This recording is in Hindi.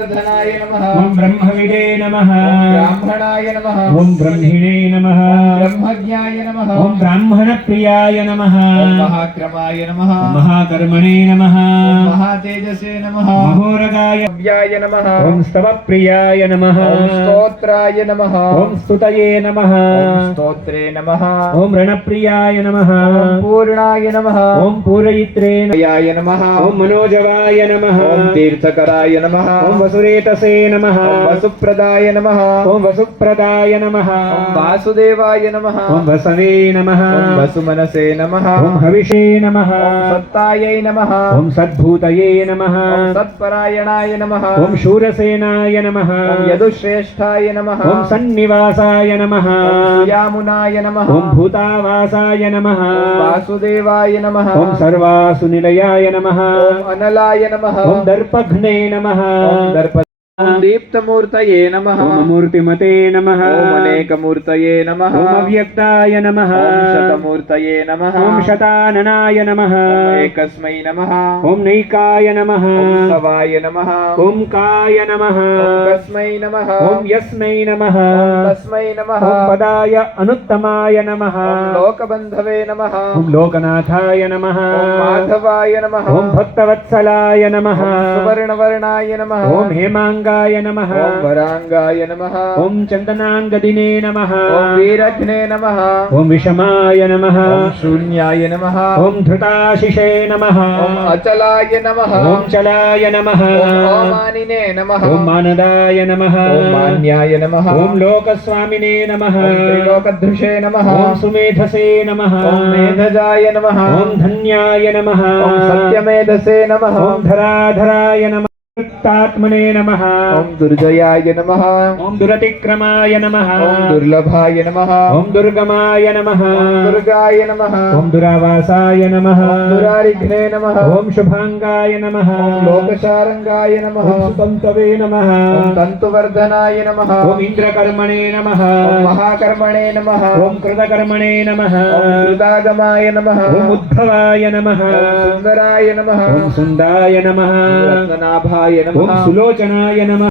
धनाय नमः। ओम ब्रह्मविदे नमः। ब्राह्मणाय नमः। ओम ब्रह्मिणे नमः। ब्रह्मज्ञाय नमः। ओम ब्राह्मणप्रियाय नमः। महाक्रमाय नमः। महाकर्मणे नमः। महातेजसे नमः। महोरगाय व्याय नमः। ओम स्तवप्रियाय नमः। स्तोत्राय नमः। ओम स्तुतये नमः। स्तोत्रे नमः। ओम रणप्रियाय नमः। पूर्णाय नमः। ओम पूरयित्रे नमः। ओम मनोजवाय नमः। ओम तीर्थकराय नमः। ओम वसुरेतसे नमः। वसुप्रदाय नमः। ओम वसुप्रदाय नमः। वासुदेवाय नमः। ओम वसवे नमः। वसुमनसे नमः। ओम हविषे नमः। सत्तायै नमः। ओम सद्भूतये नमः। सत्परायणाय नमः। ओम शूरसेनाय नमः। यदुश्रेष्ठाय नमः। ओम सन्निवासाय नमः। यामुनाय नमः। ओम भूतावासाय नमः। वासुदेवाय नमः। ओम सर्वासुनिलयाय नमः। अनलाय नमः। ओम दर्पघ्ने नमः। ओम दीप्तमूर्तये नमः। ओम मूर्तिमते नमः। ओम अनेकमूर्तये नमः। ओम अव्यक्ताय नमः। ओम शतमूर्तये नमः। ओम शताननाय नमः। ओम एकस्मै नमः। ओम नैकाय नमः। ओम सवाय नमः। ओम काय नमः। ओम कस्मै नमः। ओम यस्मै नमः। ओम तस्मै नमः। ओम पदाय अनुत्तमाय नमः। ओम लोकबन्धवे नमः। ओम लोकनाथाय नमः। ओम माधवाय नमः। ओम भक्तवत्सलाय नमः। ओम सुवर्णवर्णाय नमः। ओम हेमांगाय नमः। ओम वरांगाय नमः। ओम चन्दनांगदिने नमः। ओम वीरघ्ने नमः। ओम विषमाय नमः। ओम शून्याय नमः। ओम धृताशिषे नमः। ओम अचलाय नमः। ओम चलाय नमः। ओम अमानिने नमः। ओम मानदाय नमः। ओम मान्याय नमः। ओम लोकस्वामिने नमः। ओम त्रिलोकधृषे नमः। ओम सुमेधसे नमः। ओम मेधजाय नमः। ओम धन्याय नमः। ओम सत्यमेधसे नमः। ओम धराधराय नमः। तात्मने नमः। ओम दुर्जयाय नमः। ओम दुरतिक्रमाय नमः। ओम दुर्लभाय नमः। ओम दुर्गमाय नमः। ओम दुर्गाय नमः। ओम दुरावासाय नमः। ओम दुरारिघ्ने नमः। ओम शुभांगाय नमः। ओम लोकशारंगाय नमः। ओम सुतंतवे नमः। ओम तंतुवर्धनाय नमः। ओम इंद्रकर्मणे नमः। ओम महाकर्मणे नमः। ओम कृतकर्मणे नमः। ओम कृतागमाय नमः। ओम उद्भवाय नमः। ओम सुंदराय नमः। ओम सुंदाय नमः। रत्ननाभाय नमः। ओम सुलोचनाय नमः।